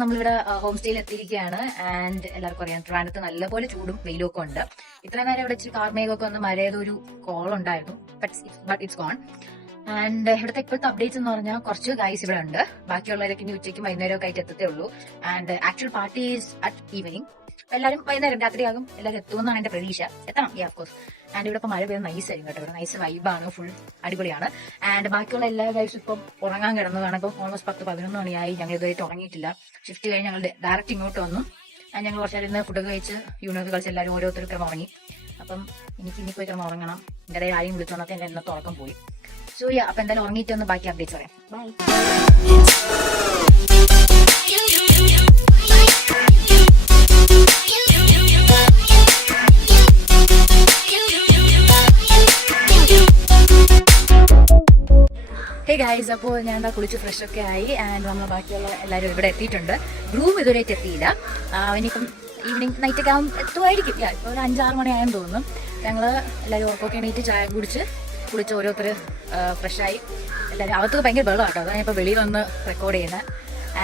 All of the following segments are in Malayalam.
നമ്മളിവിടെ ഹോം സ്റ്റേയിൽ എത്തിയിരിക്കുകയാണ്. ആൻഡ് എല്ലാവർക്കും അറിയാം ട്രിവാൻഡ്രത്ത് നല്ലപോലെ ചൂടും വെയിലും ഒക്കെ ഉണ്ട്. ഇത്ര നേരം ഇവിടെ ഇച്ചിരി കാർമേഘമൊക്കെ ഒന്ന് മഴയതൊരു കോൾ ഉണ്ടായിരുന്നു. But it's gone. ആൻഡ് ഇവിടുത്തെ ഇപ്പോഴത്തെ അപ്ഡേറ്റ്സ് എന്ന് പറഞ്ഞാൽ കുറച്ച് ഗൈസ് ഇവിടെ ഉണ്ട്. ബാക്കിയുള്ളവരൊക്കെ ഇനി ഉച്ചയ്ക്കും വൈകുന്നേരമൊക്കെ ആയിട്ട് എത്തത്തേ ഉള്ളൂ. And actual party is at evening. എല്ലാവരും വൈകുന്നേരം രാത്രിയാകും എല്ലാവരും എത്തുമെന്നാണ് എന്റെ പ്രതീക്ഷ. എത്തണം ഓഫ് കോഴ്സ്. ആൻഡ് ഇവിടെ ഇപ്പൊ മഴ പെയ്യുന്ന നൈസ് ആയിരിക്കും കേട്ടോ. ഇവിടെ നൈസ് വൈബാണ്, ഫുൾ അടിപൊളിയാണ്. ആൻഡ് ബാക്കിയുള്ള എല്ലാ ഗൈസും ഇപ്പം ഉറങ്ങാൻ കിടന്നതാണ്. ഇപ്പം ഓൾമോസ്റ്റ് 10-11 മണിയായി. ഞങ്ങൾ ഇതുവരെയായിട്ട് ഉറങ്ങിയിട്ടില്ല. ഷിഫ്റ്റ് കഴിഞ്ഞ് ഞങ്ങൾ ഡയറക്റ്റ് ഇങ്ങോട്ട് വന്നു. ഞങ്ങൾ കുറച്ച് നേരം ഫുഡൊക്കെ കഴിച്ച് യൂണിയൊക്കെ കളിച്ച് എല്ലാവരും ഓരോരുത്തർ കിടന്ന് ഉറങ്ങി. അപ്പം എനിക്ക് ഇനി പോയി കിടന്ന് ഉറങ്ങണം. എൻ്റെ ഇടയിൽ ആരെയും വിളിച്ചു വന്നപ്പോൾ എൻ്റെ ഇന്നത്തെ ഉറക്കം പോയി. സോ അപ്പൊ എന്തായാലും ഉറങ്ങിയിട്ട് ഒന്ന് ബാക്കി അപ്ഡേറ്റ്സ് പറയാം. ബൈ. ഹേ ഗൈസ്, അപ്പോൾ ഞാൻ എന്താ കുളിച്ച് ഫ്രഷൊക്കെ ആയി. ആൻഡ് നമ്മൾ ബാക്കിയുള്ള എല്ലാവരും ഇവിടെ എത്തിയിട്ടുണ്ട്. ഗ്രൂം ഇതുവരെയായിട്ട് എത്തിയില്ല. ഇനിയിപ്പം ഈവനിങ് നൈറ്റൊക്കെ എത്തുമായിരിക്കും. ഇപ്പോൾ ഒരു 5-6 മണിയായെന്ന് തോന്നുന്നു. ഞങ്ങൾ എല്ലാവരും ഉറക്കമൊക്കെ എണീറ്റ് ചായ കുളിച്ച് ഓരോരുത്തർ ഫ്രഷായി. എല്ലാവരും അകത്തൊക്കെ ഭയങ്കര വെള്ളമാണ് കേട്ടോ. അതാണ് ഇപ്പോൾ വെളിയിൽ വന്ന് റെക്കോർഡ് ചെയ്യുന്നത്.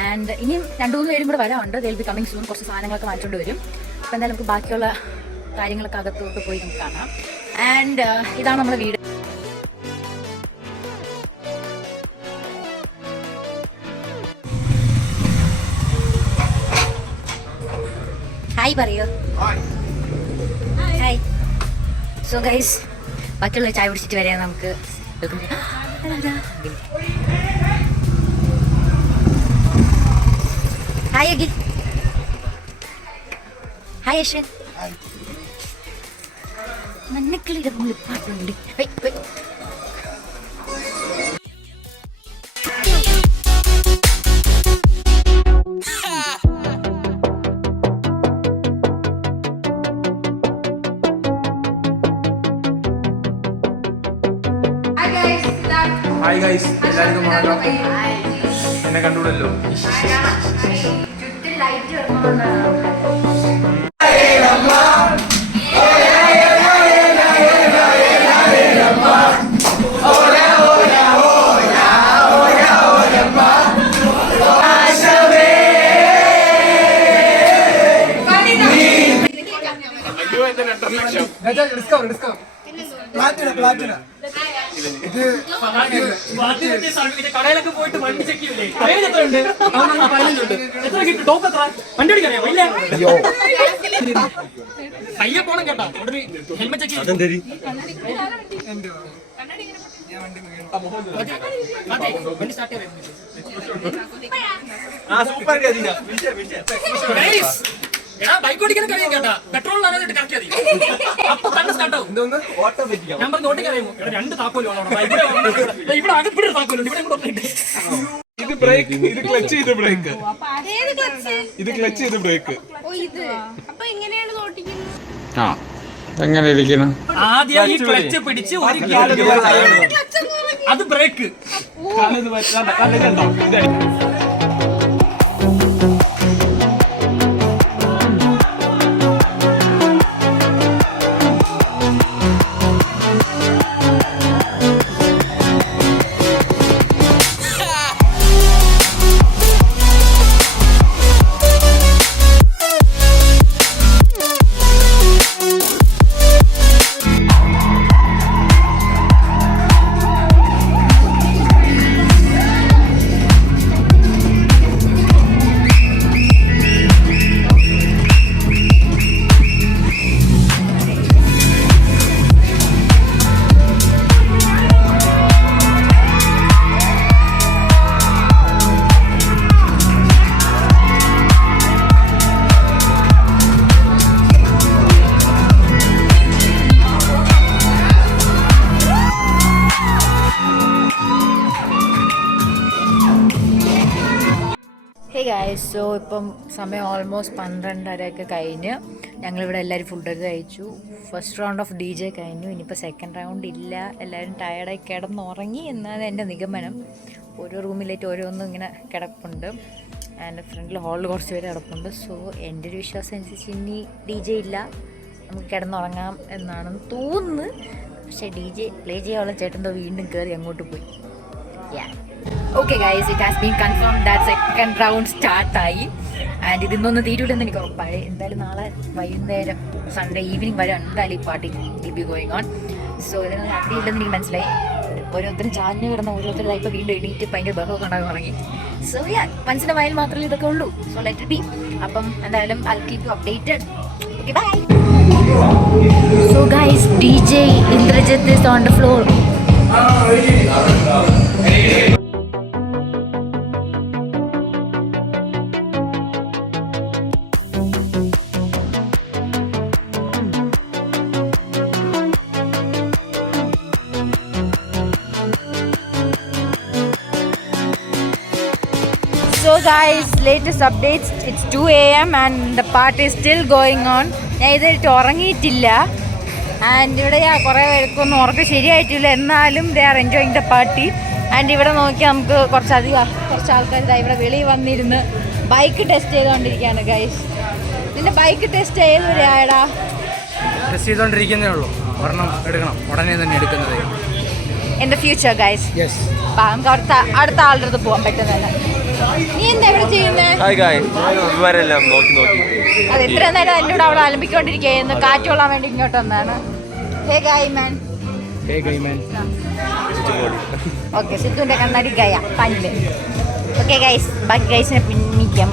ആൻഡ് ഇനിയും 2-3 പേരും കൂടെ വരാറുണ്ട്. They will be coming soon. കുറച്ച് സാധനങ്ങളൊക്കെ മാറ്റിക്കൊണ്ട് വരും. അപ്പോൾ എന്തായാലും നമുക്ക് ബാക്കിയുള്ള കാര്യങ്ങളൊക്കെ അകത്തോട്ട് പോയി നമുക്ക് കാണാം. ആൻഡ് ഇതാണ് നമ്മുടെ വീട്. ഹായ് പറയൂ. ഹായ്. സോ ഗൈസ്, ബാക്കിയുള്ള ചായ കുടിച്ചിട്ട് വരാം നമുക്ക്. ഹായ് അഖിൽ. ഹായ് അശ്വൻ. മഞ്ഞക്കിളിയുടെ മുളിപ്പാട്ടുണ്ട്. ഹായ് ഗൈസ്, എല്ലാവർക്കും വണക്കം. എന്നെ കണ്ടുകൂടല്ലോ. കടയിലൊക്കെ പോയിട്ട് വണ്ടി ചെക്ക് ചെയ്യില്ലേ? കടയിൽ എത്ര ഉണ്ട്? 15 എത്ര കിട്ടും? ടോപ്പ് എത്ര? വണ്ടി ഓടിക്കറിയാമോ? ഇല്ല. കയ്യെ പോണം കേട്ടോ. ഹെൽമെറ്റ് ചെക്ക് വണ്ടി സ്റ്റാർട്ട് ബൈക്ക് ഓടിക്കാൻ കഴിയും കേട്ടാ. പെട്രോൾ കറക്കിയാ മതി. അപ്പൊ തന്നെ സ്റ്റാർട്ടാവും. ഞാൻ പറഞ്ഞ ഓട്ടിക്കറിയാമോ? 2 താക്കോലും ഇവിടെ അകപ്പിടെ താക്കോലുണ്ട്. ഇവിടെ ഇത് ബ്രേക്ക്, ഇത് ക്ലച്ച് ചെയ്ത ബ്രേക്ക്, ഇത് ക്ലച്ച് ചെയ്ത ബ്രേക്ക്. എങ്ങനെ ഇരിക്കണം? ആദ്യം ഈ ക്ലച്ച് പിടിച്ച് ഒരു അത് ബ്രേക്ക്. സോ ഇപ്പം സമയം ഓൾമോസ്റ്റ് 12:30 കഴിഞ്ഞ്. ഞങ്ങളിവിടെ എല്ലാവരും ഫുഡൊക്കെ കഴിച്ചു. ഫസ്റ്റ് റൗണ്ട് ഓഫ് DJ കഴിഞ്ഞു. ഇനിയിപ്പോൾ സെക്കൻഡ് റൗണ്ട് ഇല്ല. എല്ലാവരും ടയർഡായി കിടന്നുറങ്ങി എന്നാണ് എൻ്റെ നിഗമനം. ഓരോ റൂമിലേക്ക് ഓരോന്നും ഇങ്ങനെ കിടപ്പുണ്ട്. ആൻഡ് ഫ്രണ്ടിൽ ഹാളിൽ കുറച്ച് പേര് കിടപ്പുണ്ട്. സോ എൻ്റെ ഒരു വിശ്വാസം അനുസരിച്ച് ഇനി DJ ഇല്ല, നമുക്ക് കിടന്നുറങ്ങാം എന്നാണെന്ന് തോന്നുന്നു. പക്ഷേ DJ പ്ലേ ചെയ്യാനുള്ള ചേട്ടൻ വീണ്ടും കയറി അങ്ങോട്ട് പോയി. Okay guys, it has been confirm that second round start ആയി. ആൻഡ് ഇതിന്നൊന്നും തീരൂലെന്ന് എനിക്ക് ഉറപ്പായി. എന്തായാലും നാളെ വൈകുന്നേരം സൺഡേ ഈവനിങ് വരെ എന്തായാലും ഈ party will be going on. So ഇതിന് അടിയില്ലെന്ന് എനിക്ക് മനസ്സിലായി. ഓരോരുത്തരും ചാഞ്ഞു കിടന്ന ഓരോരുത്തരും ലൈഫ് വീണ്ടും എണീറ്റ് ഭയങ്കര ബഹമൊക്കെ ഉണ്ടാകാൻ തുടങ്ങി. സോ മനസ്സിന്റെ വയൽ മാത്രമേ ഇതൊക്കെ ഉള്ളൂ. So let it be. അപ്പം എന്തായാലും I will keep you updated. Okay bye. So guys, DJ Indrajit is on the floor. So guys, latest updates. It's 2 AM and the party is still going on. ഞാൻ ഇതായിട്ട് ഉറങ്ങിയിട്ടില്ല. ആൻഡ് ഇവിടെ കുറേ പേർക്കൊന്നും ഉറക്കം ശരിയായിട്ടില്ല. എന്നാലും they are enjoying the party. And ഇവിടെ നോക്കിയാൽ നമുക്ക് കുറച്ച് ആൾക്കാർ ഇവിടെ വെളിയിൽ വന്നിരുന്ന് ബൈക്ക് ടെസ്റ്റ് ചെയ്തുകൊണ്ടിരിക്കുകയാണ് ഗൈസ്. നിന്റെ ബൈക്ക് ടെസ്റ്റ് ചെയ്തുവരെയാടാ? ടെസ്റ്റ് ചെയ്തോണ്ടിരിക്കുന്നേ ഉള്ളൂ. ഒരെണ്ണം എടുക്കണം, ഉടനെ തന്നെ എടുക്കുന്നത്. In the future guys. നമുക്ക് അടുത്ത ആളുടെ അടുത്ത് പോകാൻ പറ്റുന്നതല്ല. നീ എന്താ ഇവിടെ ചെയ്യുന്നേ? അത് എത്ര നേരം എന്നോട് അവിടെ അലമ്പിക്കൊണ്ടിരിക്കുന്നു. കാറ്റ് കൊള്ളാൻ വേണ്ടി ഇങ്ങോട്ട് വന്നാണ്. ഹേ ഗായ് മാൻ. ഓക്കെ, സിദ്ധുവിന്റെ കണ്ണാടി ഗയ പഞ്ഞില്. ഓക്കെ ഗൈസ്, ബാക്കി ഗൈസിനെ പിന്നിക്കാം.